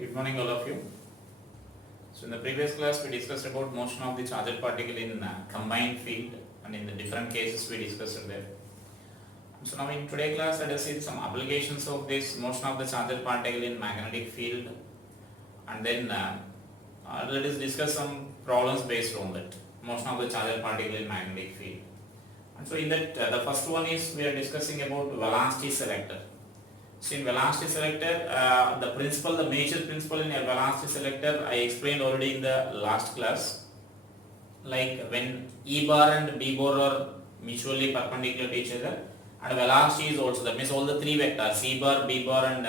Good morning all of you. So in the previous class we discussed about motion of the charged particle in combined field, and in the different cases we discussed there. So now in today's class let us see some applications of this motion of the charged particle in magnetic field, and then let us discuss some problems based on that motion of the charged particle in magnetic field. And so in that the first one is we are discussing about velocity selector. So in velocity selector, the major principle in a velocity selector I explained already in the last class. Like when E bar and B bar are mutually perpendicular to each other, and velocity is also, that means all the three vectors E bar, B bar and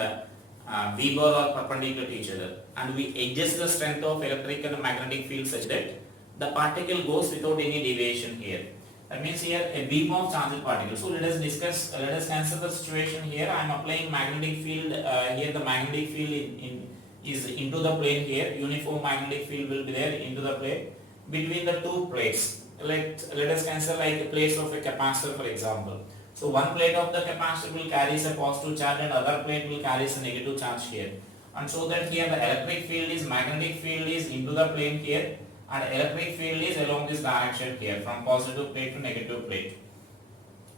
V bar are perpendicular to each other, and we adjust the strength of electric and magnetic field such that the particle goes without any deviation here. That means here a beam of charged particle. So let us consider the situation here. I am applying magnetic field here. The magnetic field is into the plane here. Uniform magnetic field will be there into the plane between the two plates. Let us consider like a plate of a capacitor, for example. So one plate of the capacitor will carry a positive charge and other plate will carry a negative charge here. And so that here the electric field is, magnetic field is into the plane here, and electric field is along this direction here from positive plate to negative plate.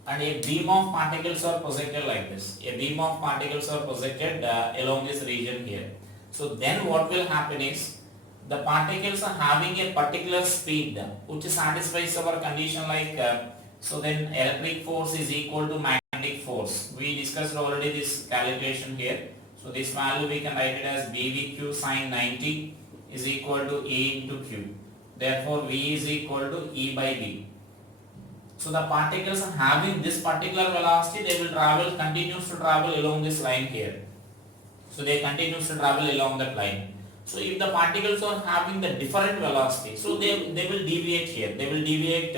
And a beam of particles are projected like this. A beam of particles are projected along this region here. So then what will happen is the particles are having a particular speed which satisfies our condition like so then electric force is equal to magnetic force. We discussed already this calculation here. So this value we can write it as BVQ sine 90 is equal to A into Q. Therefore V is equal to E by B. So the particles having this particular velocity, they will continues to travel along this line here. So they continues to travel along that line. So if the particles are having the different velocity, so they will deviate here. They will deviate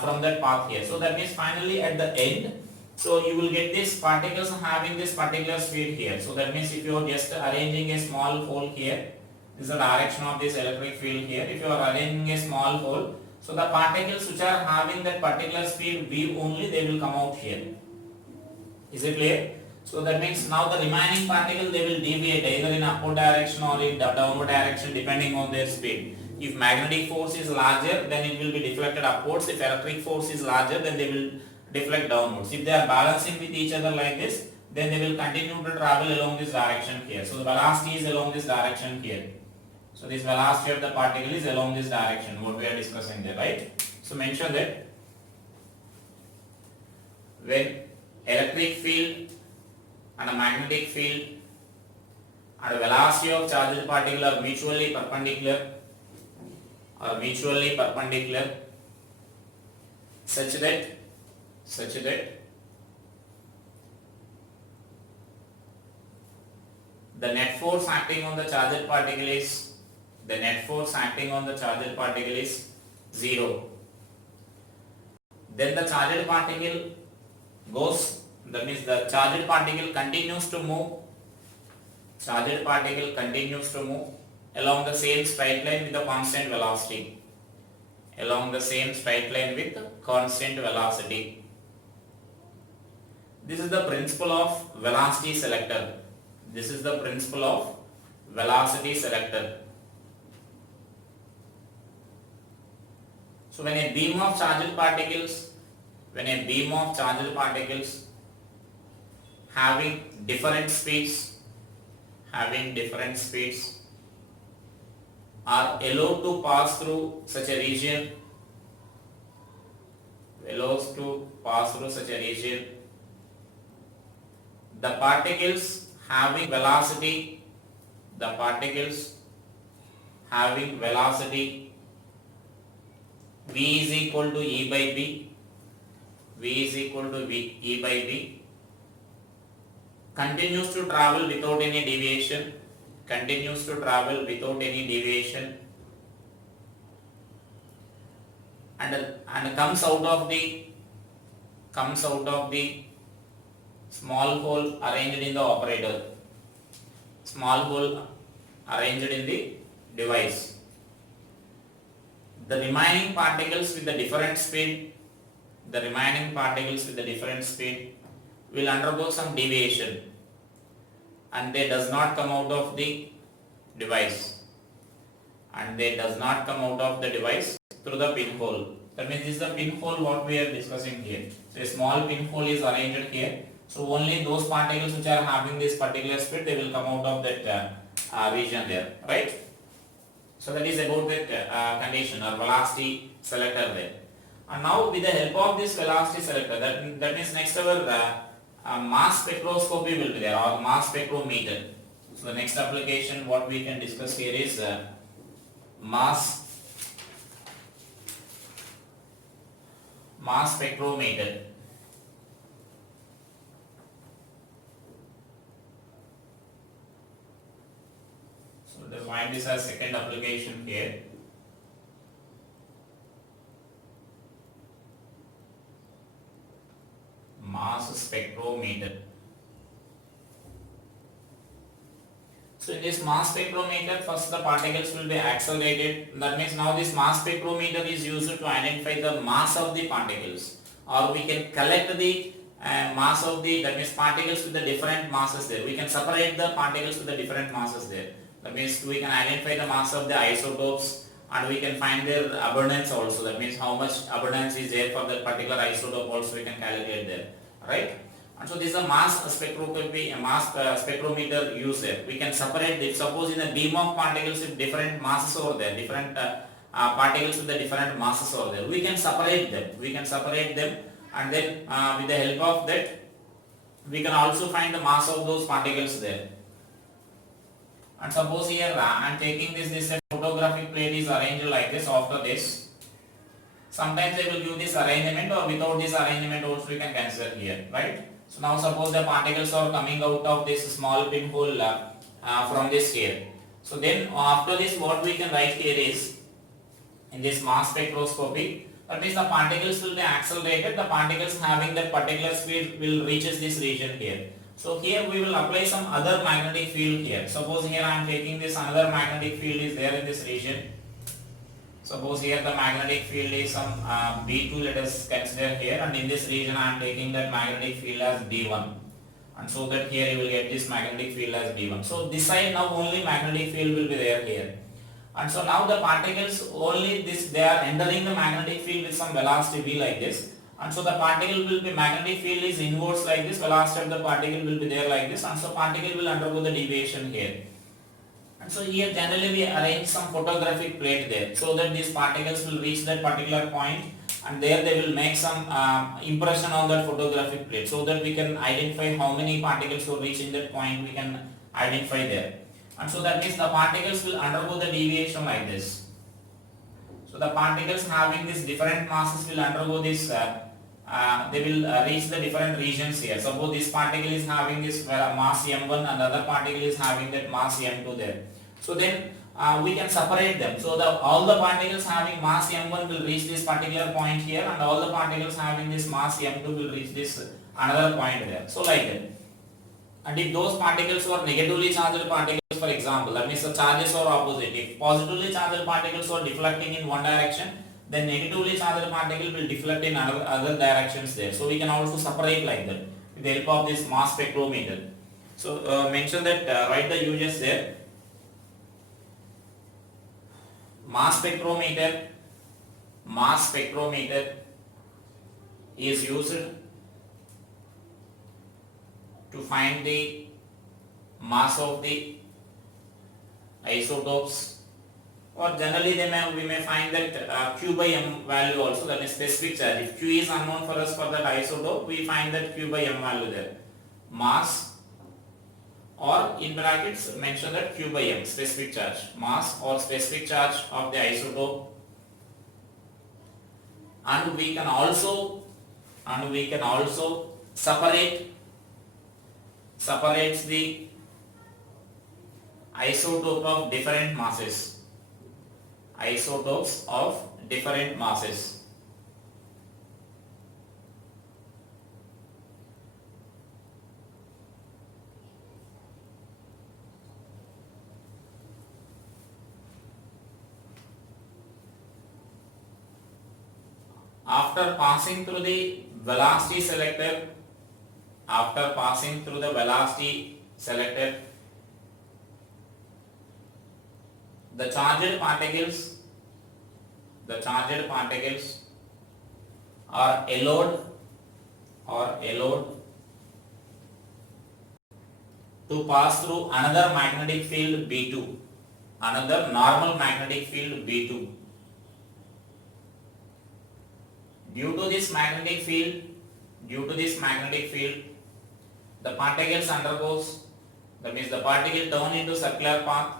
from that path here. So that means finally at the end, so you will get these particles having this particular speed here. So that means if you are just arranging a small hole here, this is the direction of this electric field here. If you are arranging a small hole, so the particles which are having that particular speed V only, they will come out here. Is it clear? So that means now the remaining particle, they will deviate either in upward direction or in downward direction depending on their speed. If magnetic force is larger, then it will be deflected upwards. If electric force is larger, then they will deflect downwards. If they are balancing with each other like this, then they will continue to travel along this direction here. So the velocity is along this direction here. So this velocity of the particle is along this direction, what we are discussing there, right? So mention that when electric field and a magnetic field and a velocity of charged particle are mutually perpendicular such that the net force acting on the charged particle is zero. Then the charged particle goes, that means the charged particle continues to move along the same straight line with the constant velocity. This is the principle of velocity selector. So when a beam of charged particles having different speeds are allowed to pass through such a region, the particles having velocity V is equal to E by B, continues to travel without any deviation, and comes out of the small hole arranged in the operator, arranged in the device. The remaining particles with the different speed will undergo some deviation, and they does not come out of the device and they does not come out of the device through the pinhole. That means this is the pinhole what we are discussing here. So a small pinhole is arranged here. So only those particles which are having this particular speed, they will come out of that region there, right? So that is about that condition or velocity selector there. And now with the help of this velocity selector, that means next our mass spectroscopy will be there, or mass spectrometer. So the next application what we can discuss here is mass spectrometer. So define this as second application here. Mass spectrometer. So in this mass spectrometer, first the particles will be accelerated. That means now this mass spectrometer is used to identify the mass of the particles, or we can collect the mass of the, that means particles with the different masses there. We can separate the particles with the different masses there. That means we can identify the mass of the isotopes, and we can find their abundance also. That means how much abundance is there for that particular isotope also we can calculate there, right? And so this is a mass spectroscopy, a mass spectrometer used there. We can separate it. Suppose in a beam of particles with different masses over there, different particles with the different masses over there, we can separate them. We can separate them, and then with the help of that, we can also find the mass of those particles there. And suppose here I am taking this photographic plate is arranged like this. After this, sometimes they will give this arrangement, or without this arrangement also we can consider here, right? So now suppose the particles are coming out of this small pinhole from this here. So then after this, what we can write here is, in this mass spectroscopy, that means the particles will be accelerated. The particles having that particular speed will reaches this region here. So here we will apply some other magnetic field here. Suppose here I am taking this another magnetic field is there in this region. Suppose here the magnetic field is some B2, let us consider here, and in this region I am taking that magnetic field as B1, and so that here you will get this magnetic field as B1. So this side now only magnetic field will be there here, and so now the particles only this, they are entering the magnetic field with some velocity V like this, and so the particle will be, magnetic field is inwards like this, velocity of the particle will be there like this, and so particle will undergo the deviation here. And so here generally we arrange some photographic plate there, so that these particles will reach that particular point, and there they will make some impression on that photographic plate, so that we can identify how many particles will reach in that point, we can identify there. And so that means the particles will undergo the deviation like this. So the particles having this different masses will undergo this, they will reach the different regions here. Suppose this particle is having this mass m1 and the other particle is having that mass m2 there. So then we can separate them. So all the particles having mass m1 will reach this particular point here, and all the particles having this mass m2 will reach this another point there. So like that. And if those particles were negatively charged particles, for example, that means the charges are opposite. If positively charged particles are deflecting in one direction, then negatively charged particle will deflect in other directions there. So we can also separate like that with the help of this mass spectrometer. So mention that, write the uses there. Mass spectrometer is used to find the mass of the isotopes, or generally we may find that Q by M value also, that is specific charge. If Q is unknown for us for that isotope, we find that Q by M value there. Mass, or in brackets mention that Q by M, specific charge, mass or specific charge of the isotope. And we can also separates the isotope of different masses. Isotopes of different masses. After passing through the velocity selector, the charged particles are allowed to pass through another magnetic field B2, another normal magnetic field B2. Due to this magnetic field, the particles undergoes, that means the particle turn into circular path,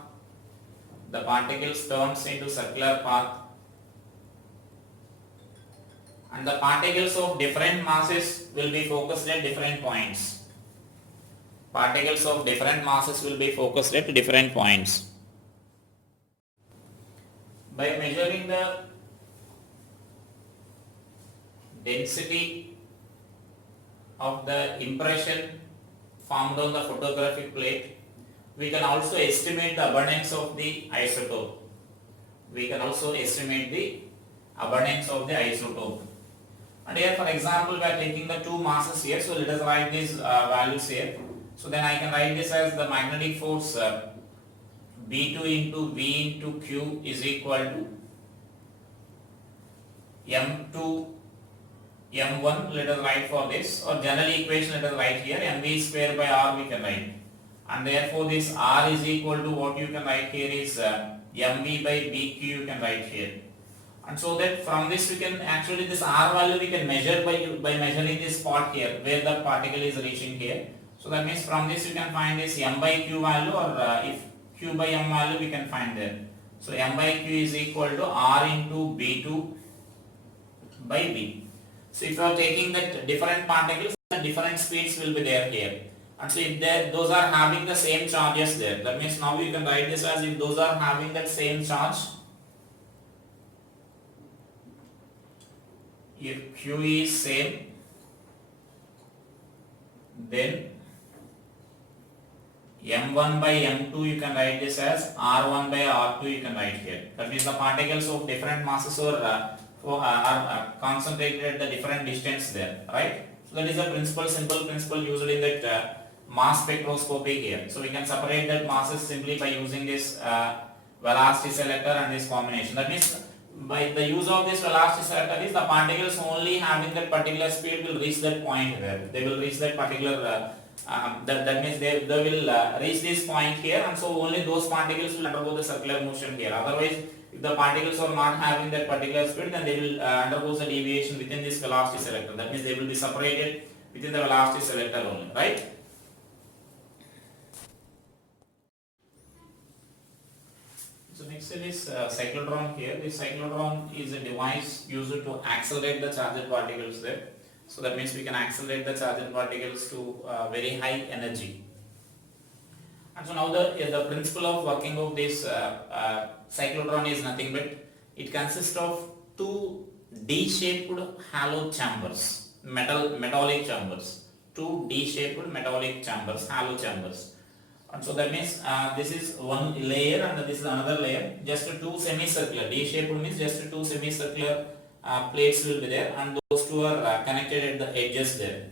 and the particles of different masses will be focused at different points. By measuring the density of the impression formed on the photographic plate, we can also estimate the abundance of the isotope. And here, for example, we are taking the two masses here, so let us write these values here. So then I can write this as the magnetic force B2 into V into Q is equal to M2 M1, let us write for this, or general equation let us write here, mv square by r we can write, and therefore this r is equal to what you can write here is mv by bq you can write here. And so that from this we can actually, this r value we can measure by measuring this spot here where the particle is reaching here. So that means from this you can find this m by q value, or if q by m value we can find there. So m by q is equal to r into b2 by b. So if you are taking the different particles, the different speeds will be there here. And so if those are having the same charges there, that means now you can write this as if those are having that same charge. If q is same, then m1 by m2 you can write this as r1 by r2 you can write here. That means the particles of different masses are concentrated at the different distance there, right? So that is a simple principle used in that mass spectroscopy here. So we can separate that masses simply by using this velocity selector and this combination. That means by the use of this velocity selector is the particles only having that particular speed will reach that point there. They will reach that particular that means they will reach this point here, and so only those particles will undergo the circular motion here. Otherwise, if the particles are not having that particular speed, then they will undergo the deviation within this velocity selector. That means they will be separated within the velocity selector only, right? So next is cyclotron here. This cyclotron is a device used to accelerate the charged particles there. So that means we can accelerate the charged particles to very high energy. And so now the principle of working of this cyclotron is nothing but it consists of two D-shaped hollow chambers, metallic chambers, two D-shaped metallic chambers, hollow chambers. And so that means this is one layer and this is another layer, just two semicircular, D-shaped means just two semicircular plates will be there, and those two are connected at the edges there,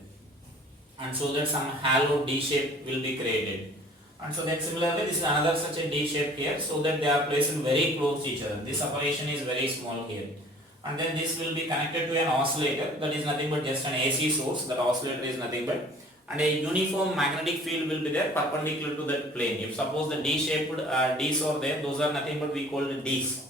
and so that some hollow D shape will be created. And so that similarly this is another such a D shape here, so that they are placed very close to each other. This separation is very small here, and then this will be connected to an oscillator, that is nothing but just an AC source. That oscillator is nothing but, and a uniform magnetic field will be there perpendicular to that plane. If suppose the D shaped Ds are there, those are nothing but we call the Ds,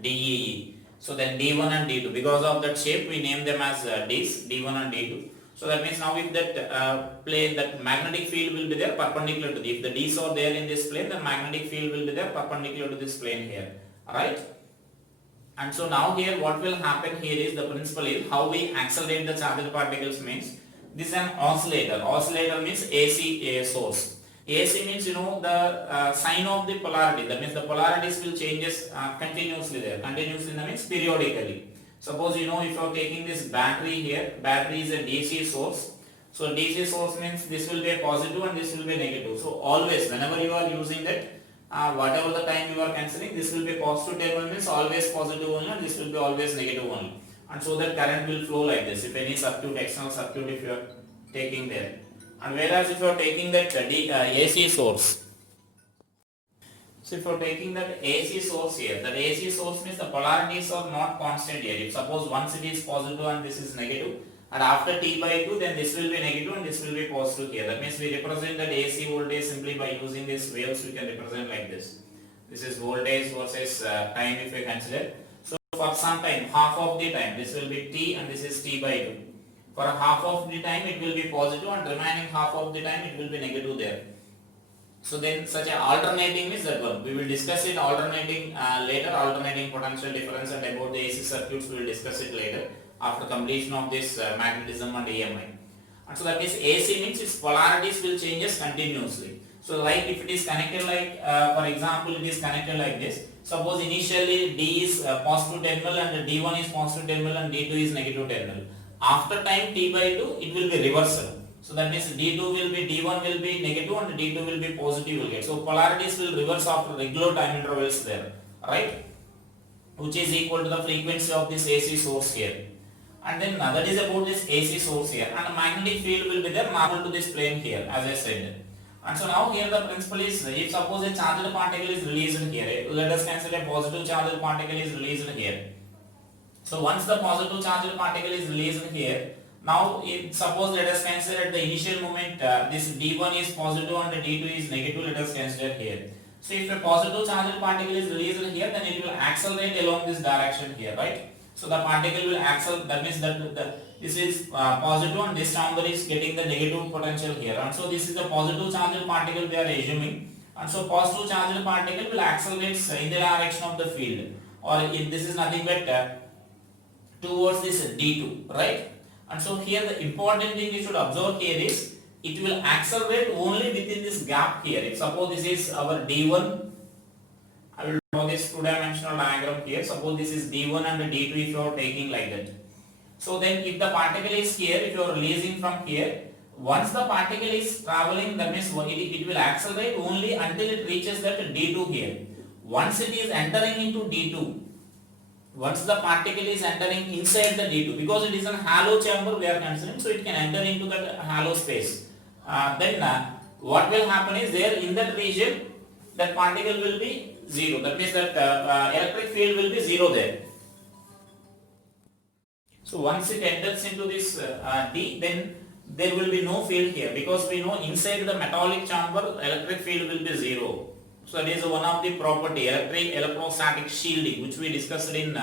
DEE. So then D1 and D2, because of that shape we name them as Ds, D1 and D2. So that means now if that plane, that magnetic field will be there perpendicular to if the Ds are there in this plane, the magnetic field will be there perpendicular to this plane here, alright? And so now here what will happen here is, the principle is how we accelerate the charged particles means, this is an oscillator. Oscillator means AC source. AC means the sign of the polarity, that means the polarities will changes continuously there. Continuously means periodically. Suppose if you are taking this battery here, battery is a DC source. So DC source means this will be a positive and this will be a negative. So always whenever you are using that, whatever the time you are considering, this will be positive terminal means always positive only, and this will be always negative only. And so that current will flow like this, if any circuit, external circuit if you are taking there. And whereas if you are taking that AC source, So if you're taking that AC source here, that AC source means the polarities are not constant here. If suppose once it is positive and this is negative, and after T by 2 then this will be negative and this will be positive here. That means we represent that AC voltage simply by using these waves. We can represent like this. This is voltage versus time if we consider. So for some time, half of the time, this will be T and this is T by 2. For half of the time it will be positive and remaining half of the time it will be negative there. So then such a alternating is that one. We will discuss it alternating later, alternating potential difference, and about the AC circuits we will discuss it later after completion of this magnetism and EMI. And so that means AC means its polarities will changes continuously. So like if it is connected like for example it is connected like this. Suppose initially D is positive terminal and D1 is positive terminal and D2 is negative terminal. After time T by 2 it will be reversal. So that means D2 will be, D1 will be negative and D2 will be positive will get. So polarities will reverse after regular time intervals there, right? Which is equal to the frequency of this AC source here. And then that is about this AC source here. And the magnetic field will be there normal to this plane here as I said. And so now here the principle is, if suppose a charged particle is released here, let us consider a positive charged particle is released here. So once the positive charged particle is released here, now suppose let us consider at the initial moment this D1 is positive and D2 is negative, let us consider here. So if a positive charged particle is released here, then it will accelerate along this direction here, right? So the particle will accelerate, that means that this is positive and this chamber is getting the negative potential here. And so this is the positive charged particle we are assuming. And so positive charged particle will accelerate in the direction of the field. Or if this is nothing but towards this D2, right? And so here the important thing you should observe here is it will accelerate only within this gap here. If suppose this is our D1, I will draw this two-dimensional diagram here. Suppose this is D1 and D2 if you are taking like that. So then if the particle is here, if you are releasing from here, once the particle is traveling, that means it will accelerate only until it reaches that D2 here. Once it is entering into D2, once the particle is entering inside the D2, because it is a hollow chamber we are considering, so it can enter into that hollow space. Then what will happen is there in that region, that particle will be zero. That means that electric field will be zero there. So once it enters into this D, then there will be no field here, because we know inside the metallic chamber electric field will be zero. So that is one of the property, electrostatic shielding, which we discussed in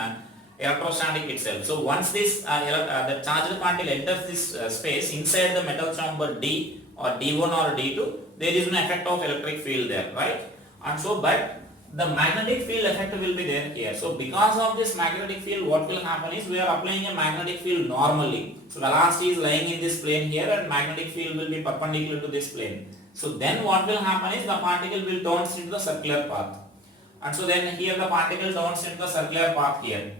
electrostatic itself. So once this the charged particle enters this space inside the metal chamber D or D1 or D2, there is no effect of electric field there, right? And so but the magnetic field effect will be there here. So because of this magnetic field, what will happen is we are applying a magnetic field normally. So velocity is lying in this plane here and magnetic field will be perpendicular to this plane. So then what will happen is the particle will turn into the circular path. And so then here the particle turns into the circular path here.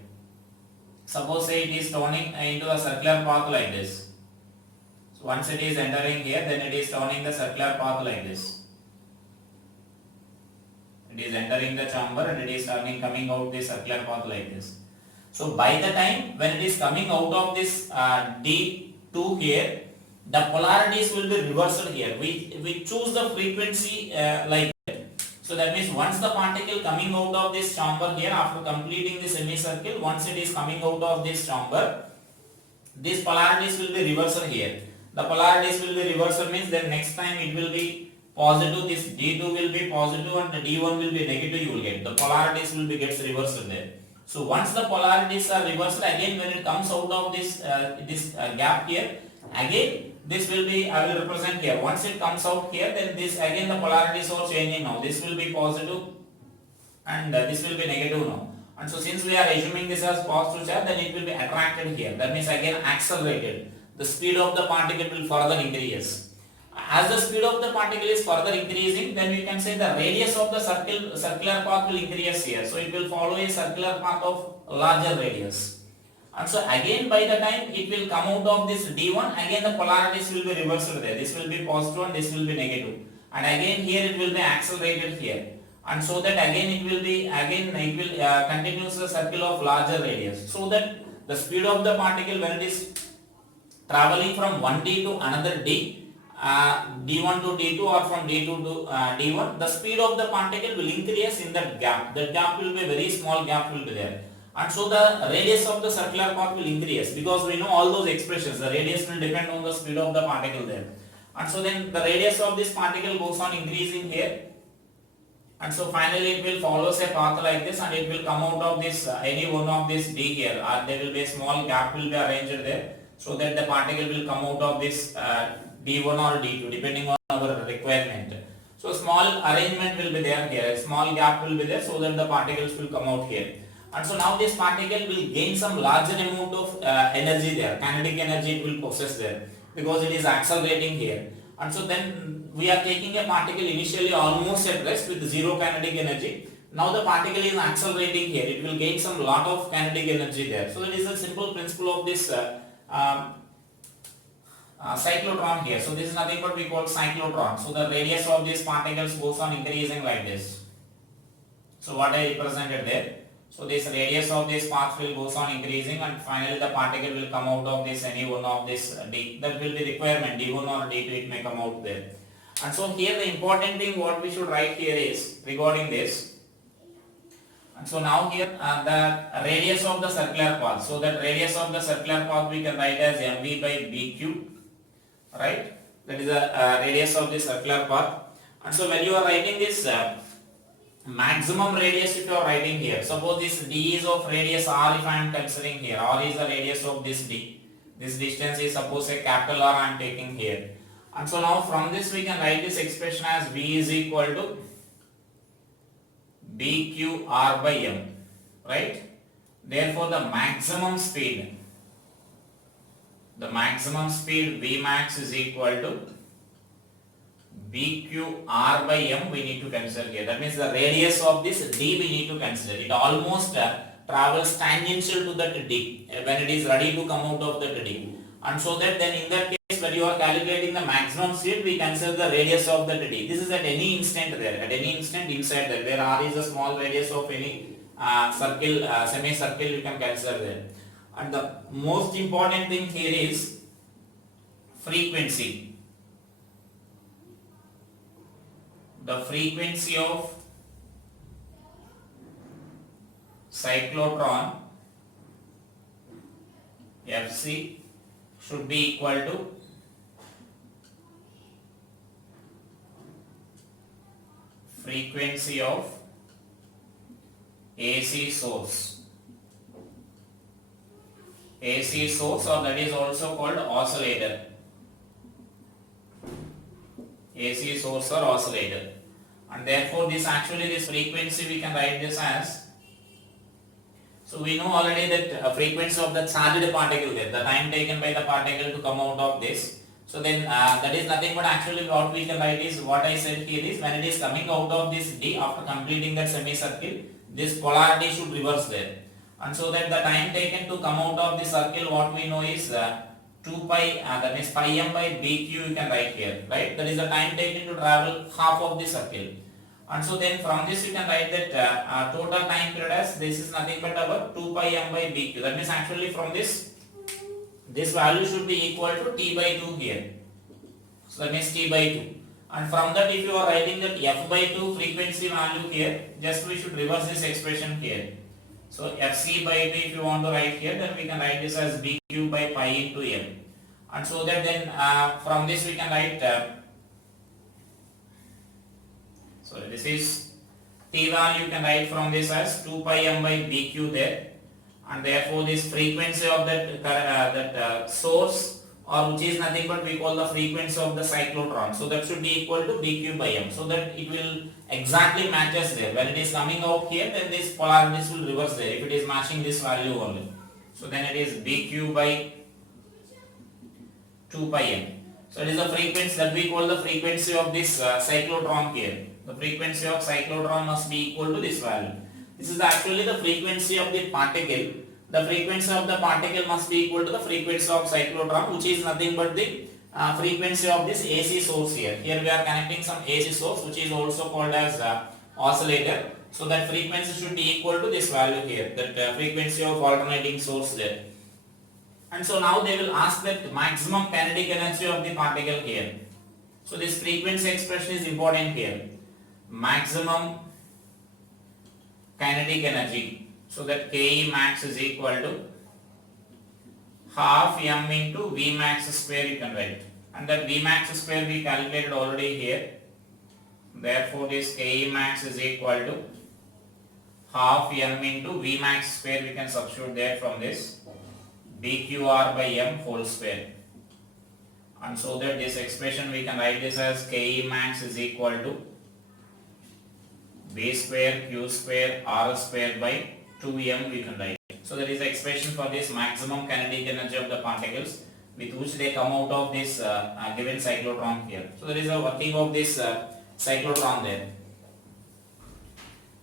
Suppose say it is turning into the circular path like this. So once it is entering here, then it is turning the circular path like this. It is entering the chamber and it is coming out this circular path like this. So by the time when it is coming out of this D2 here, the polarities will be reversed here. We choose the frequency like that. So that means once the particle coming out of this chamber here after completing the semicircle, once it is coming out of this chamber, these polarities will be reversed here. The polarities will be reversed means then next time it will be positive, this D2 will be positive and the D1 will be negative, you will get. The polarities will be gets reversed there. So once the polarities are reversed, again when it comes out of this gap here, again this will be, I will represent here. Once it comes out here, then this again the polarities are changing now. This will be positive and this will be negative now. And so since we are assuming this as positive charge, then it will be attracted here. That means again accelerated. The speed of the particle will further increase. As the speed of the particle is further increasing, then we can say the radius of the circular path will increase here. So it will follow a circular path of larger radius. And so again by the time it will come out of this D1, again the polarities will be reversed there. This will be positive and this will be negative. And again here it will be accelerated here. And so that again it will continue the circle of larger radius. So that the speed of the particle when it is traveling from one D to another D, d1 to d2 or from d2 to d1, the speed of the particle will increase in that gap. That gap will be a very small gap will be there. And so the radius of the circular path will increase, because we know all those expressions. The radius will depend on the speed of the particle there. And so then the radius of this particle goes on increasing here. And so finally it will follow a path like this, and it will come out of this any one of this d here. There will be a small gap will be arranged there, so that the particle will come out of this d1 or d2 depending on our requirement. So small arrangement will be there here, a small gap will be there, so that the particles will come out here. And so now this particle will gain some larger amount of energy there, kinetic energy it will possess there, because it is accelerating here. And so then we are taking a particle initially almost at rest with zero kinetic energy. Now the particle is accelerating here, it will gain some lot of kinetic energy there. So that is the simple principle of this cyclotron here. So this is nothing but we call cyclotron. So the radius of these particles goes on increasing like this. So what I represented there. So this radius of this path will goes on increasing, and finally the particle will come out of this any one of this d. That will be requirement d1 or d2, it may come out there. And so here the important thing what we should write here is regarding this. And so now here the radius of the circular path. So that radius of the circular path we can write as mv by bq, right? That is the radius of the circular path. And so when you are writing this maximum radius, if you are writing here, suppose this d is of radius r, if I am considering here, r is the radius of this d. This distance is suppose a capital R I am taking here. And so now from this we can write this expression as v is equal to bqr by m, right? Therefore the maximum speed v max is equal to bqr by m we need to consider here. That means the radius of this d we need to consider. It almost travels tangential to that d when it is ready to come out of that d. And so that then in that case when you are calculating the maximum speed, we consider the radius of that d. This is at any instant there, at any instant inside that, where r is the small radius of any circle, semicircle you can consider there. And the most important thing here is frequency. The frequency of cyclotron Fc should be equal to frequency of AC source. AC source, or that is also called oscillator. AC source or oscillator. And therefore this frequency we can write this as, so we know already that frequency of the charged particle there, the time taken by the particle to come out of this. So then that is nothing but actually what we can write is, what I said here is, when it is coming out of this d after completing that semicircle, this polarity should reverse there. And so that the time taken to come out of the circle, what we know is 2 pi, that means pi m by bq you can write here, right? That is the time taken to travel half of the circle. And so then from this you can write that total time period as, this is nothing but our 2 pi m by bq. That means actually from this value should be equal to t by 2 here. So that means t by 2. And from that if you are writing that f by 2 frequency value here, just we should reverse this expression here. So fc by 2 if you want to write here, then we can write this as bq by pi into m. And so that then from this we can write, so this is t value, you can write from this as 2 pi m by bq there. And therefore this frequency of that source, or which is nothing but we call the frequency of the cyclotron, so that should be equal to bq by m, so that it will exactly matches there. When it is coming out here, then this polarities will reverse there if it is matching this value only. So then it is bq by 2 pi m. So it is the frequency that we call the frequency of this cyclotron here. The frequency of cyclotron must be equal to this value. This is actually the frequency of the particle. The frequency of the particle must be equal to the frequency of cyclotron, which is nothing but the frequency of this AC source here. Here we are connecting some AC source, which is also called as oscillator. So that frequency should be equal to this value here, that frequency of alternating source there. And so now they will ask that maximum kinetic energy of the particle here. So this frequency expression is important here. Maximum kinetic energy. So that Ke max is equal to half m into V max square you can write. And that V max square we calculated already here. Therefore this Ke max is equal to half m into V max square we can substitute there from this dqr by m whole square. And so that this expression we can write this as Ke max is equal to b square q square r square by 2m we can write. So that is the expression for this maximum kinetic energy of the particles with which they come out of this given cyclotron here. So there is a working of this cyclotron there.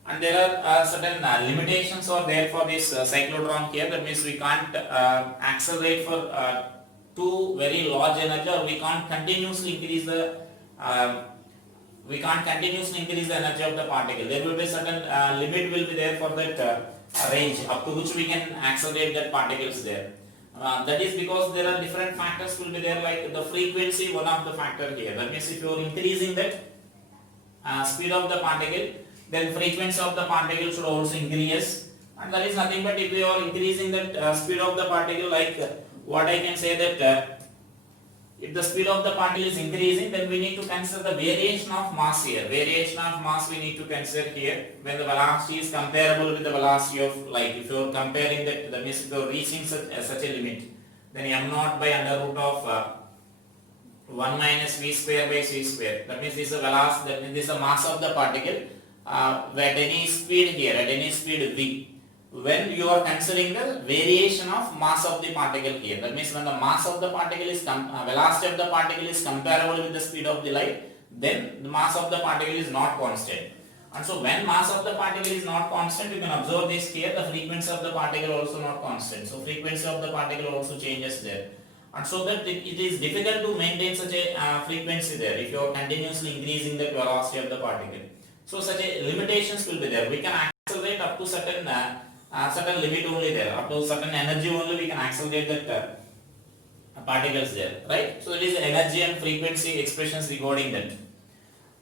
And there are certain limitations are there for this cyclotron here. That means we can't accelerate for too very large energy, or we can't continuously increase the energy of the particle. There will be certain limit will be there for that range up to which we can accelerate that particles there. That is because there are different factors will be there, like the frequency, one of the factor here. That means if you are increasing that speed of the particle, then frequency of the particle should also increase. And that is nothing but if you are increasing that speed of the particle, like what I can say that if the speed of the particle is increasing, then we need to consider the variation of mass here. Variation of mass we need to consider here when the velocity is comparable with the velocity of light. If you are comparing that means if you are reaching such a limit, then m naught by under root of 1 minus v square by c square. That means this is the velocity, that means this is the mass of the particle at any speed here, at any speed v. When you are considering the variation of mass of the particle here, that means when the mass of the particle is velocity of the particle is comparable with the speed of the light, then the mass of the particle is not constant. And so when mass of the particle is not constant, you can observe this here, the frequency of the particle also not constant. So frequency of the particle also changes there. And so that it is difficult to maintain such a frequency there if you are continuously increasing the velocity of the particle. So such a limitations will be there. We can accelerate up to certain limit only there, up to certain energy only we can accelerate that particles there, right? So it is energy and frequency expressions regarding that.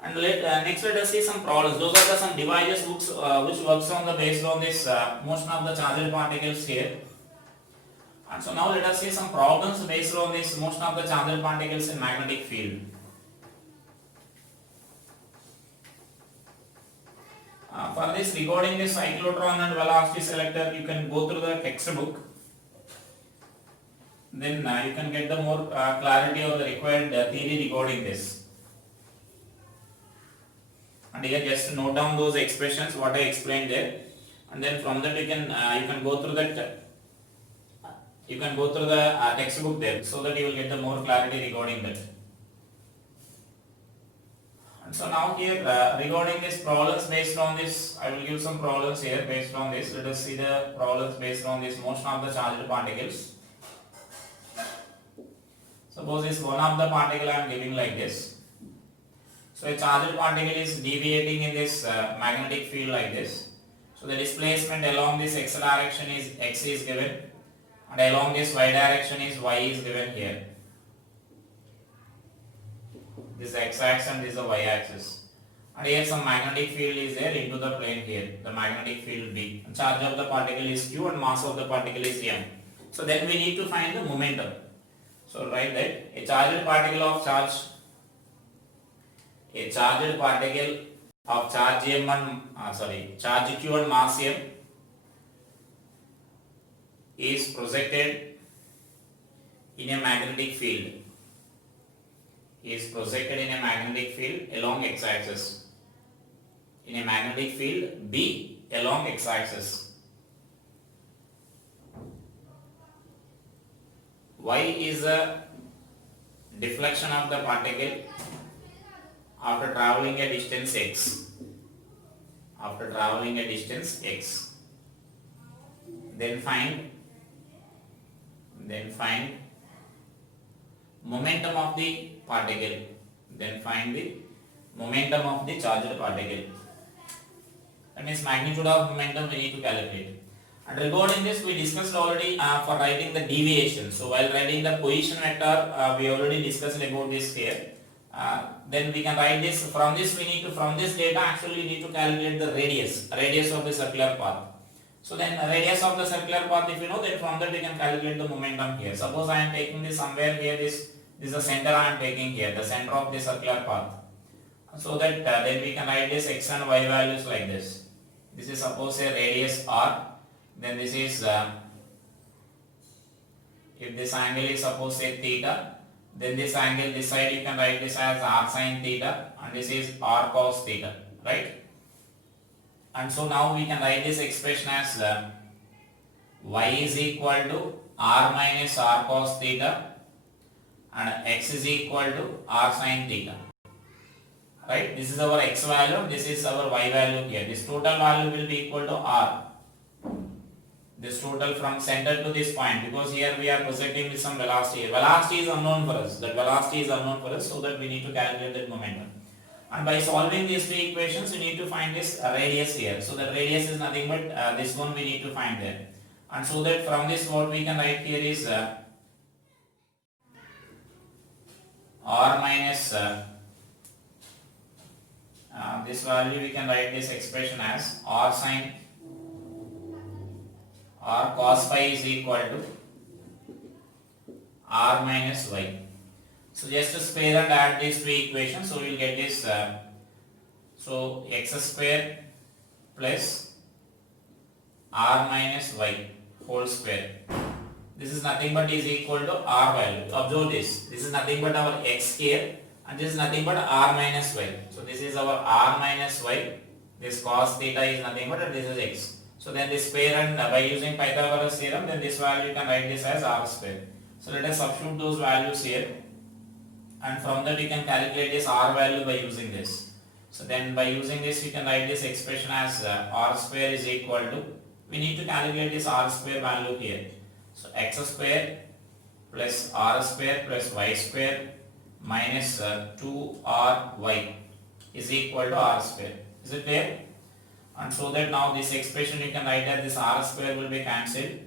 And next let us see some problems. Those are some devices which works on the based on this motion of the charged particles here. And so now let us see some problems based on this motion of the charged particles in magnetic field. For this, regarding this cyclotron and velocity selector, you can go through the textbook. Then you can get the more clarity of the required theory regarding this. And here just note down those expressions what I explained there, and then from that you can go through that. You can go through the textbook there, so that you will get the more clarity regarding that. And so now here regarding these problems based on this, I will give some problems here based on this. Let us see the problems based on this motion of the charged particles. Suppose this one of the particle I am giving like this. So a charged particle is deviating in this magnetic field like this. So the displacement along this x direction is x is given, and along this y direction is y is given here. This x axis and this is the y axis. And here some magnetic field is there into the plane here. The magnetic field B. Charge of the particle is q and mass of the particle is m. So then we need to find the momentum. So write that a charged particle of charge charge m and charge q and mass m is projected in a magnetic field. Is projected in a magnetic field along x-axis. In a magnetic field B along x-axis. Y is the deflection of the particle after traveling a distance x. After traveling a distance x. Then find momentum of the particle. Then find the momentum of the charged particle. That means magnitude of momentum we need to calculate. And regarding this, we discussed already for writing the deviation. So while writing the position vector, we already discussed about this here. then we can write this. From this we need to, from this data actually we need to calculate the radius of the circular path. So then radius of the circular path, if you know, then from that we can calculate the momentum here. Suppose I am taking this somewhere here, this is the center I am taking here, the center of the circular path. So that then we can write this x and y values like this. This is suppose a radius r, then this is if this angle is suppose say theta, then this angle this side you can write this as r sin theta, and this is r cos theta, right? And so now we can write this expression as y is equal to r minus r cos theta and x is equal to r sin theta. Right? This is our x value, this is our y value here. This total value will be equal to r. This total from center to this point, because here we are projecting with some velocity. Velocity is unknown for us. That velocity is unknown for us, so that we need to calculate that momentum. And by solving these two equations, we need to find this radius here. So the radius is nothing but this one we need to find there. And so that from this what we can write here is r minus this value we can write this expression as r sin r cos phi is equal to r minus y. So just to spare and add these two equations, so we will get this so x square plus r minus y whole square. This is nothing but is equal to r value. Observe this. This is nothing but our x here, and this is nothing but r minus y. So this is our r minus y. This cos theta is nothing but this is x. So then this pair, and by using Pythagoras theorem, then this value you can write this as r square. So let us substitute those values here, and from that we can calculate this r value by using this. So then by using this we can write this expression as r square is equal to, we need to calculate this r square value here. So x square plus r square plus y square minus 2ry is equal to r square. Is it clear? And so that now this expression you can write as this r square will be cancelled.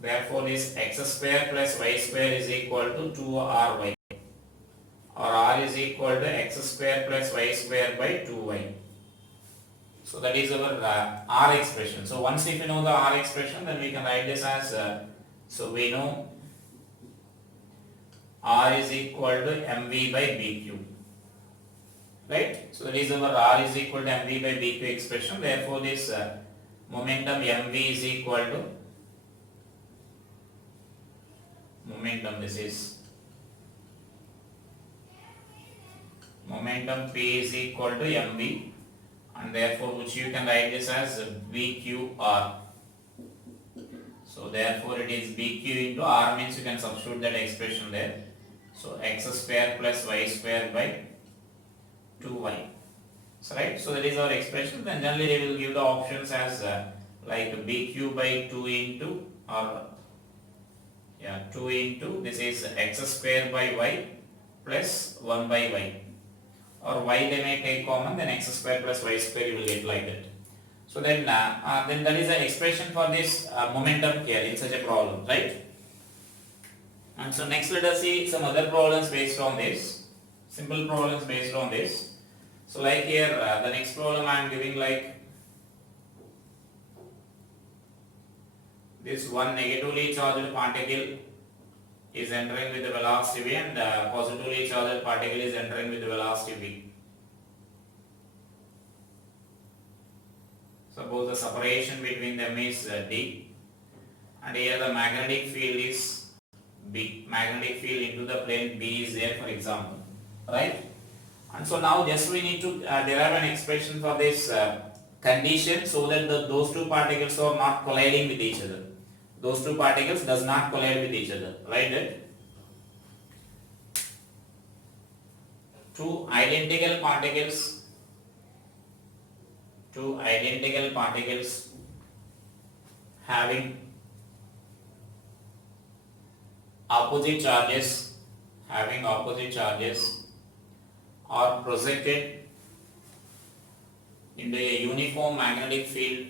Therefore this x square plus y square is equal to 2ry, or r is equal to x square plus y square by 2y. So that is our r expression. So once if you know the r expression, then we can write this as so we know r is equal to mv by bq. Right? So that is our r is equal to mv by bq expression. Therefore this momentum mv is equal to momentum, this is momentum p is equal to mv, and therefore which you can write this as bqr. So therefore it is bq into r, means you can substitute that expression there. So x square plus y square by 2y. So right, so that is our expression. Then generally they will give the options as like bq by 2 into, or 2 into this is x square by y plus 1 by y, or y they may take common, then x square plus y square you will get like that. So then that is the expression for this momentum here in such a problem, right? And so next let us see some other problems based on this, simple problems based on this. So like here the next problem I am giving like this one negatively charged particle is entering with the velocity v, and positively charged particle is entering with the velocity v. Suppose the separation between them is d, and here the magnetic field is b. Magnetic field into the plane b is there, for example, right? And so now just we need to derive an expression for this condition, so that those two particles are not colliding with each other. Those two particles does not collide with each other, right? That two identical particles having opposite charges are projected into a uniform magnetic field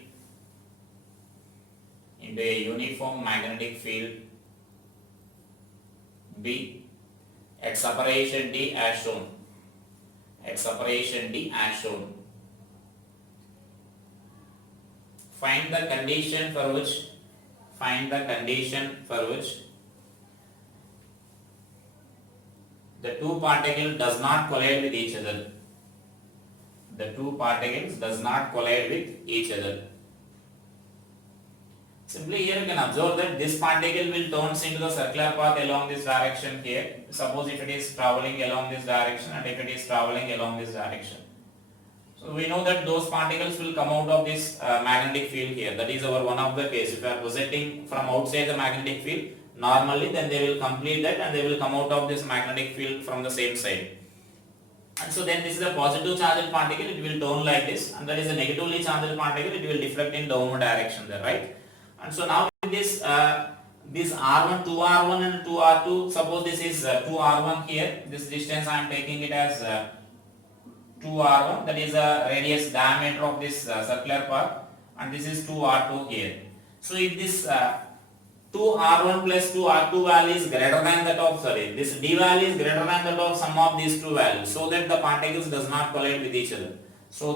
B at separation D as shown. at separation D as shown. Find the condition for which the two particles does not collide with each other. The two particles does not collide with each other. Simply here you can observe that this particle will turns into the circular path along this direction here. Suppose if it is traveling along this direction and if it is traveling along this direction. So we know that those particles will come out of this magnetic field here. That is our one of the case. If we are presenting from outside the magnetic field, normally then they will complete that and they will come out of this magnetic field from the same side. And so then this is a positive charged particle, it will turn like this, and that is a negatively charged particle, it will deflect in downward direction there, right? And so now with this this R1, 2R1 and 2R2, suppose this is 2R1 here, this distance I am taking it as 2R1, that is a radius diameter of this circular path, and this is 2R2 here. So if this 2R1 plus 2R2 value is greater than that of, this D value is greater than that of sum of these two values, so that the particles does not collide with each other. So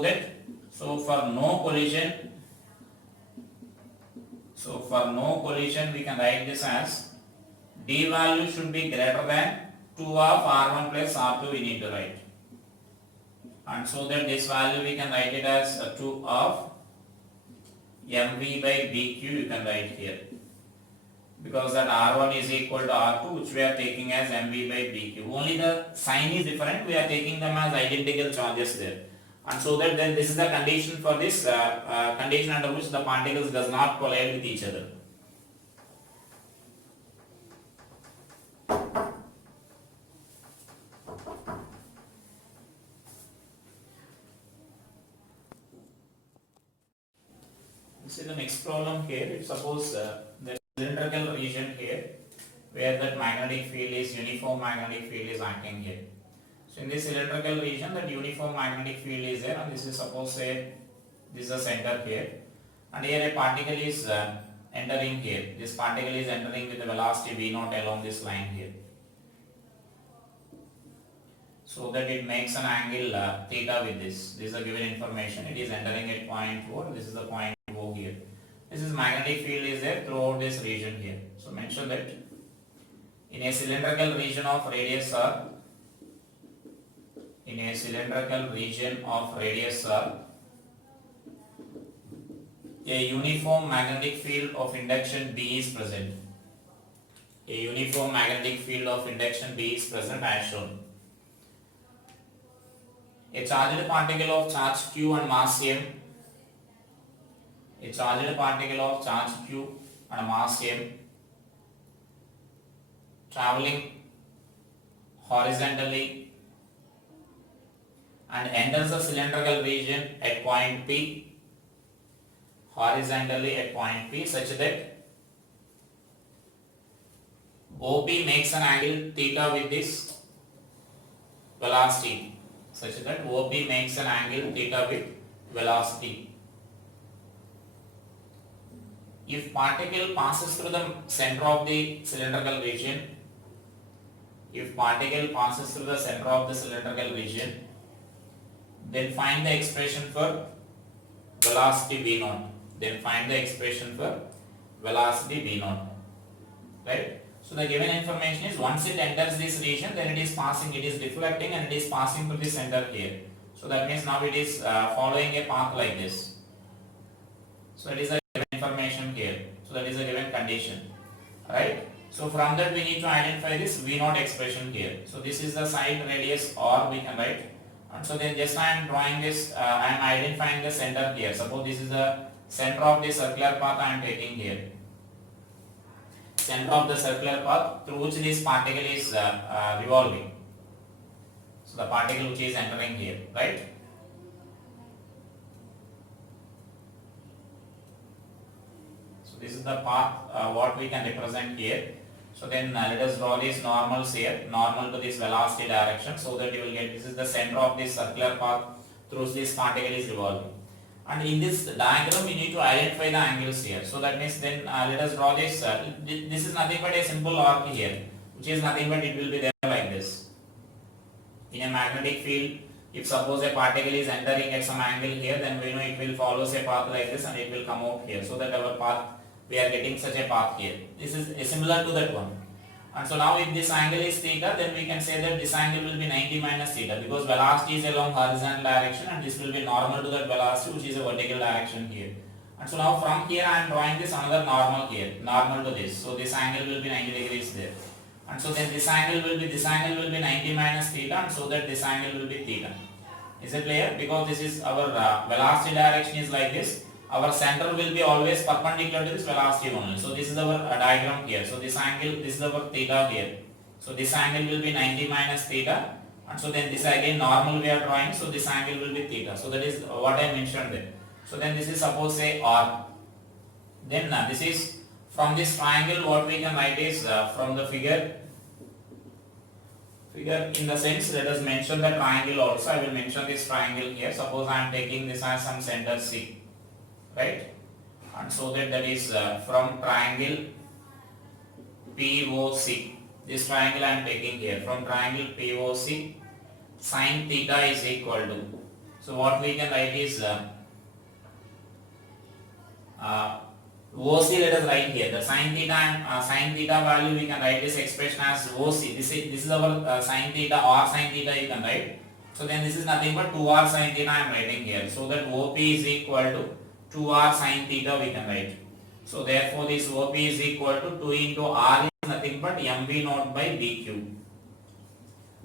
for no collision, we can write this as D value should be greater than 2 of R1 plus R2 we need to write. And so that this value we can write it as 2 of mv by bq you can write here. Because that R1 is equal to R2 which we are taking as mv by bq. Only the sign is different, we are taking them as identical charges there. And so that then this is the condition for this condition under which the particles does not collide with each other. This is the next problem here. If suppose the cylindrical region here where that magnetic field is uniform magnetic field is acting here. So in this cylindrical region that uniform magnetic field is there, and this is suppose say this is the center here, and here a particle is entering here. This particle is entering with the velocity v0 along this line here. So that it makes an angle theta with this. This is a given information. It is entering at point O. This is the point O here. This is magnetic field is there throughout this region here. So mention that in a cylindrical region of radius r, a uniform magnetic field of induction B is present. A uniform magnetic field of induction B is present as shown. A charged particle of charge q and mass m. A charged particle of charge q and mass m traveling horizontally and enters the cylindrical region at point P, horizontally at point P, such that OP makes an angle theta with this velocity, such that OP makes an angle theta with velocity. If particle passes through the center of the cylindrical region, then find the expression for velocity v0. Right? So the given information is once it enters this region, then it is deflecting and it is passing through the center here. So that means now it is following a path like this. So it is a given information here. So that is a given condition. Right? So from that we need to identify this v0 expression here. So this is the side radius r we can write. And so then just I am drawing this, I am identifying the center here. Suppose this is the center of the circular path I am taking here. Center of the circular path through which this particle is revolving. So the particle which is entering here, right? So this is the path what we can represent here. So then let us draw these normals here, normal to this velocity direction, so that you will get this is the center of this circular path through which this particle is revolving. And in this diagram you need to identify the angles here. So that means then let us draw this, this is nothing but a simple arc here, which is nothing but it will be there like this. In a magnetic field If suppose a particle is entering at some angle here, then we know it will follow a path like this and it will come out here. So that our path, we are getting such a path here. This is similar to that one. And so now if this angle is theta, then we can say that this angle will be 90 minus theta, because velocity is along horizontal direction and this will be normal to that velocity, which is a vertical direction here. And so now from here I am drawing this another normal here, normal to this. So this angle will be 90 degrees there. And so then this angle will be 90 minus theta, and so that this angle will be theta. Is it clear? Because this is our velocity direction is like this. Our center will be always perpendicular to this velocity only. So this is our diagram here. So this angle, this is our theta here. So this angle will be 90 minus theta, and so then this again normal we are drawing. So this angle will be theta. So that is what I mentioned there. So then this is suppose say R. Then this is from this triangle. What we can write is from the figure in the sense, let us mention the triangle also. I will mention this triangle here. Suppose I am taking this as some center C, right? And so that is from triangle POC. This triangle I am taking here. From triangle POC, sin theta is equal to. So what we can write is OC, let us write here. The sin theta value we can write this expression as OC. This is our sin theta or sin theta you can write. So then this is nothing but 2r sin theta I am writing here. So that OP is equal to 2r sin theta we can write. So therefore this OP is equal to 2 into r is nothing but mv naught by bq.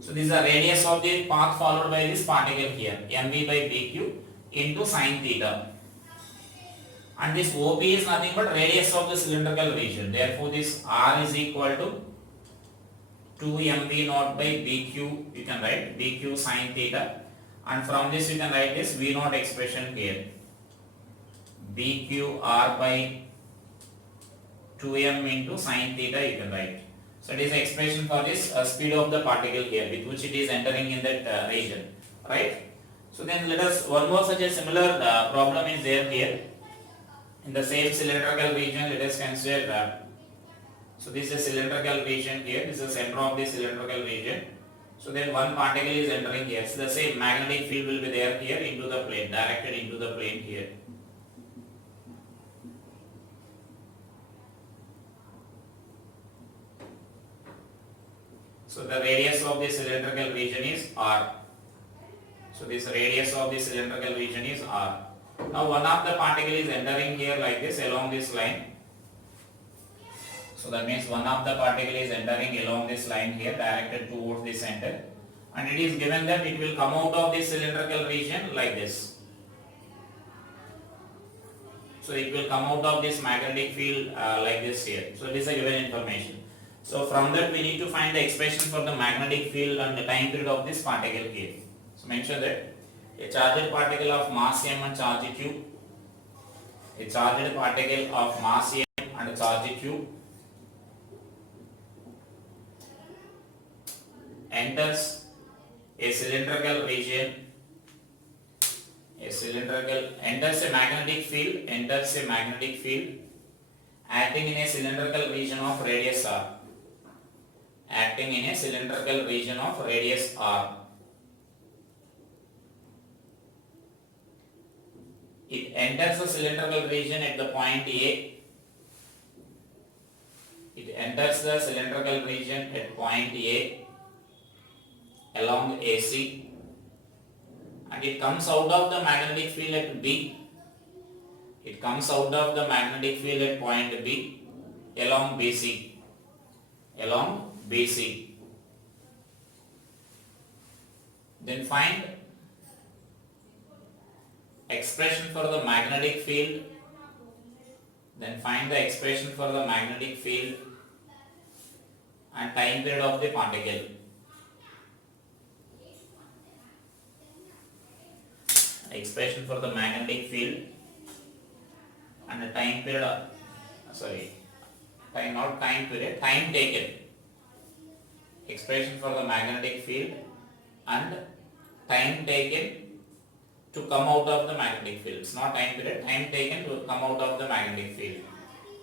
So this is the radius of the path followed by this particle here, mv by bq into sin theta. And this OP is nothing but radius of the cylindrical region. Therefore this r is equal to 2 mv naught by bq, you can write bq sin theta, and from this you can write this v naught expression here, bq r by 2m into sin theta you can write. So it is the expression for this speed of the particle here with which it is entering in that region, right? So then let us, one more such a similar problem is there here. In the same cylindrical region, let us consider so this is a cylindrical region here, this is the center of the cylindrical region. So then one particle is entering here. So the same magnetic field will be there here into the plane, directed into the plane here. So the radius of the cylindrical region is r. So this radius of the cylindrical region is r. Now one of the particle is entering here like this along this line. So that means one of the particle is entering along this line here directed towards the center, and it is given that it will come out of this cylindrical region like this. So it will come out of this magnetic field like this here. So this is a given information. So from that we need to find the expression for the magnetic field and the time period of this particle here. So mention that a charged particle of mass m and charge q, a charged particle of mass m and charge q enters a cylindrical region, enters a magnetic field acting in a cylindrical region of radius r, It enters the cylindrical region at the point A. It enters the cylindrical region at point A along AC, and it comes out of the magnetic field at B. It comes out of the magnetic field at point B along BC. Then find expression for the magnetic field. Then find the expression for the magnetic field and time period of the particle. Expression for the magnetic field and the time period, time taken. Expression for the magnetic field and time taken to come out of the magnetic field. It's not time period, time taken to come out of the magnetic field,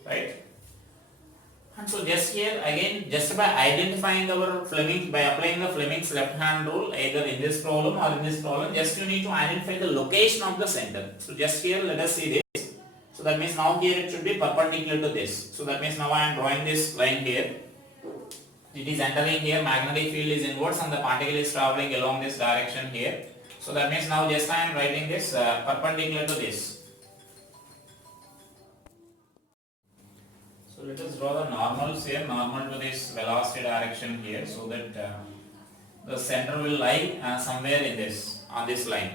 right? And so just here again, just by identifying our Fleming, by applying the Fleming's left hand rule either in this problem or in this problem, just you need to identify the location of the center. So just here let us see this. So that means now here it should be perpendicular to this. So that means now I am drawing this line here. It is entering here, magnetic field is inwards and the particle is traveling along this direction here. So that means now just I am writing this perpendicular to this. So let us draw the normals here, normal to this velocity direction here, so that the center will lie somewhere in this, on this line.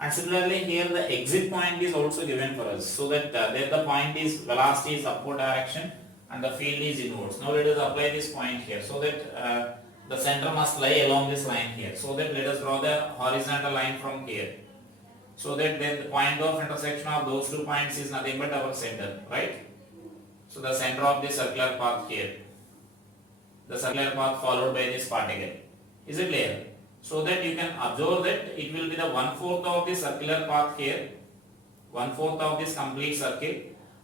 And similarly here the exit point is also given for us, so that there the point is, velocity is upward direction and the field is inwards. Now let us apply this point here, so that the center must lie along this line here. So that let us draw the horizontal line from here. So that then the point of intersection of those two points is nothing but our center, right? So the center of this circular path here, the circular path followed by this particle. Is it clear? So that you can observe that it will be the 1/4 of the circular path here, 1/4 of this complete circle,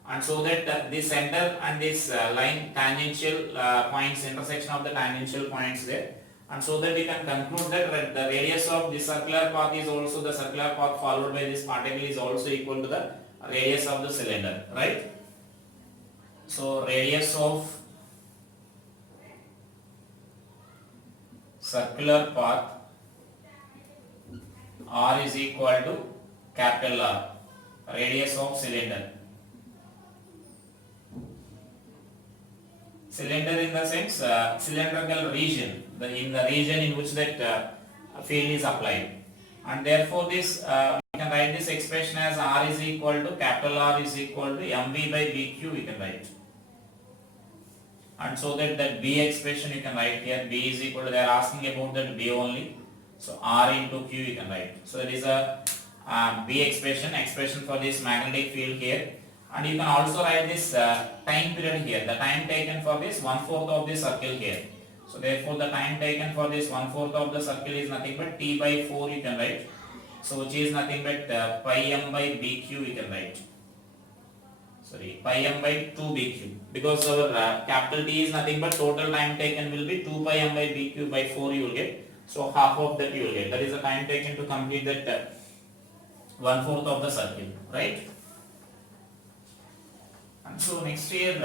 and so that this center and this line tangential points, intersection of the tangential points there, and so that you can conclude that the radius of this circular path is also, the circular path followed by this particle is also equal to the radius of the cylinder, right? So radius of circular path R is equal to capital R, radius of cylinder. Cylinder in the sense cylindrical region, in the region in which that field is applied, and therefore this we can write this expression as R is equal to, capital R is equal to mv by bq we can write. And so that B expression you can write here, B is equal to, they are asking about that B only, so R into Q you can write. So that is a B expression for this magnetic field here, and you can also write this time period here, the time taken for this 1/4 of the circle here. So therefore the time taken for this 1/4 of the circle is nothing but T by 4 you can write, so which is nothing but pi m by bq we can write. Sorry, pi m by 2 bq, because our capital T is nothing but total time taken will be 2 pi m by bq by 4 you will get, so half of that you will get, that is the time taken to complete that 1/4 of the circle, right? And so next here,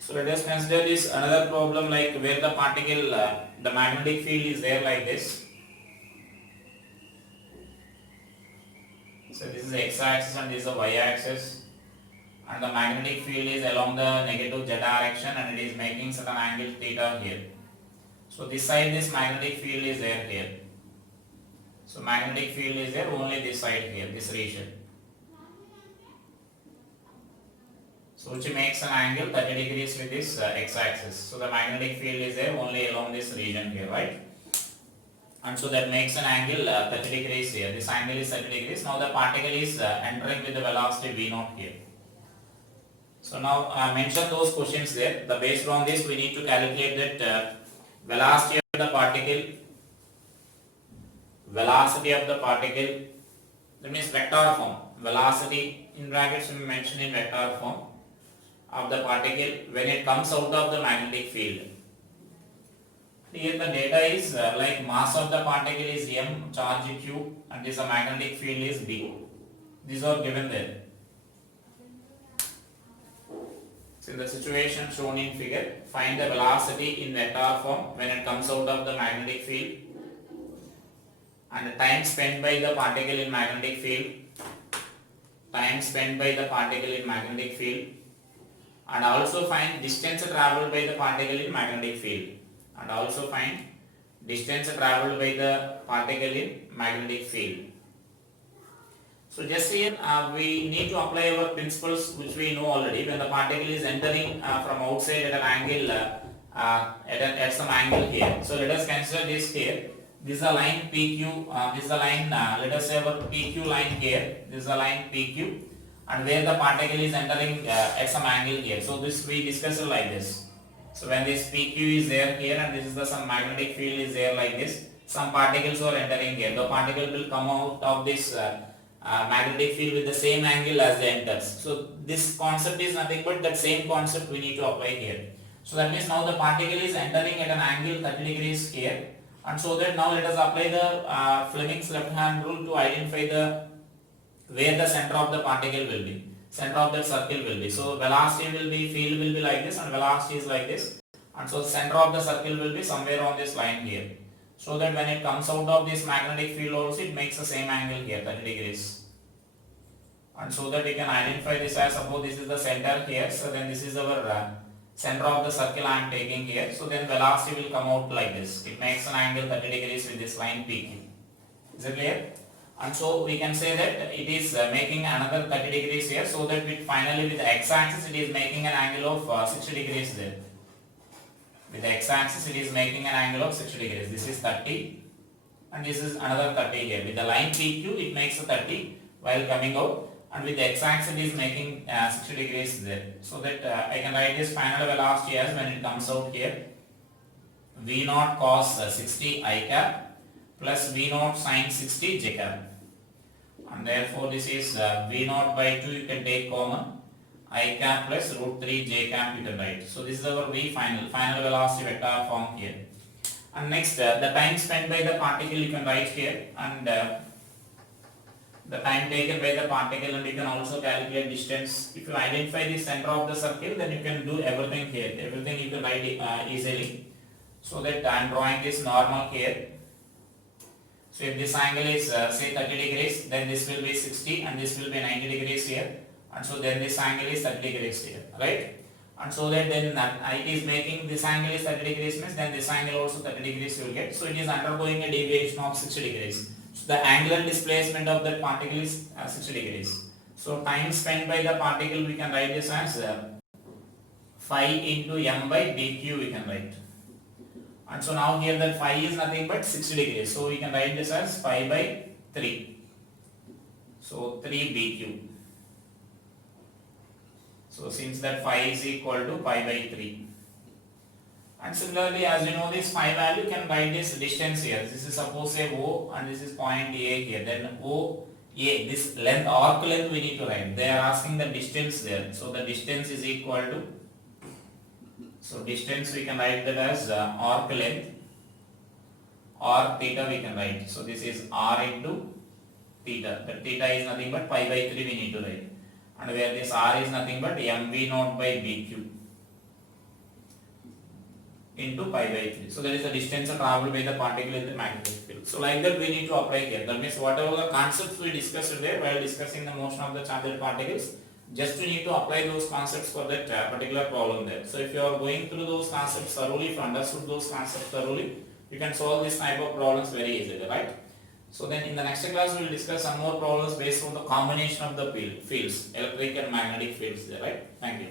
so let us consider this another problem, like where the particle, the magnetic field is there like this. So this is the x-axis and this is the y-axis, and the magnetic field is along the negative z direction and it is making certain angle theta here. So this side this magnetic field is there here. So magnetic field is there only this side here, this region. So which makes an angle 30 degrees with this x-axis. So the magnetic field is there only along this region here, right? And so that makes an angle 30 degrees here. This angle is 30 degrees. Now the particle is entering with the velocity v0 here. So now mention those questions there. Based on this we need to calculate that velocity of the particle, that means vector form. Velocity in brackets we mention in vector form of the particle when it comes out of the magnetic field. Here the data is like mass of the particle is m, charge q, and this magnetic field is b. These are given there. So in the situation shown in figure, find the velocity in vector form when it comes out of the magnetic field, and the time spent by the particle in magnetic field, and also find distance travelled by the particle in magnetic field. So just here we need to apply our principles which we know already. When the particle is entering from outside at an angle, at some angle here. So let us consider this here. This is a line PQ, this is a line, let us say our PQ line here. This is a line PQ, and where the particle is entering at some angle here. So this we discussed like this. So when this PQ is there here and this is the some magnetic field is there like this, some particles are entering here. The particle will come out of this magnetic field with the same angle as the enters. So this concept is nothing but that same concept we need to apply here. So that means now the particle is entering at an angle 30 degrees here, and so that now let us apply the Fleming's left hand rule to identify the where the center of the particle will be, center of that circle will be. So velocity will be, field will be like this, and velocity is like this, and so center of the circle will be somewhere on this line here. So that when it comes out of this magnetic field also, it makes the same angle here, 30 degrees. And so that we can identify this as, suppose this is the center here, so then this is our center of the circle I am taking here. So then velocity will come out like this. It makes an angle 30 degrees with this line PQ. Is it clear? And so we can say that it is making another 30 degrees here, so that with finally with the x-axis it is making an angle of 60 degrees there. With the x-axis it is making an angle of 60 degrees. This is 30 and this is another 30 here. With the line PQ it makes a 30 while coming out, and with the x-axis it is making 60 degrees there. So that I can write this final velocity as, when it comes out here, V0 cos 60 I cap plus V0 sin 60 j cap. And therefore this is V0 by 2 you can take common, I cap plus root 3 j cap you can write. So this is our V final velocity vector form here. And next the time spent by the particle you can write here, and the time taken by the particle, and you can also calculate distance. If you identify the center of the circle, then you can do everything here. Everything you can write easily. So that I am drawing this normal here. So if this angle is say 30 degrees, then this will be 60 and this will be 90 degrees here, and so then this angle is 30 degrees here, right? And so that then it is making this angle is 30 degrees means then this angle also 30 degrees you will get. So it is undergoing a deviation of 60 degrees. So the angular displacement of that particle is 60 degrees. So time spent by the particle we can write this as phi into m by dq we can write. And so now here that phi is nothing but 60 degrees. So we can write this as phi by 3. So 3 bq. So since that phi is equal to pi by 3. And similarly, as you know, this phi value can write this distance here. This is suppose say O and this is point A here. Then O, A, this length, arc length we need to write. They are asking the distance there. So the distance is equal to, so distance we can write that as arc length, or theta we can write. So this is R into theta. The theta is nothing but pi by 3 we need to write. And where this R is nothing but mv0 by bq into pi by 3. So that is the distance traveled by the particle in the magnetic field. So like that we need to apply here. That means whatever the concepts we discussed there while discussing the motion of the charged particles, just you need to apply those concepts for that particular problem there. So if you are going through those concepts thoroughly, if you understood those concepts thoroughly, you can solve this type of problems very easily, right? So then in the next class we will discuss some more problems based on the combination of the fields, electric and magnetic fields there, right? Thank you.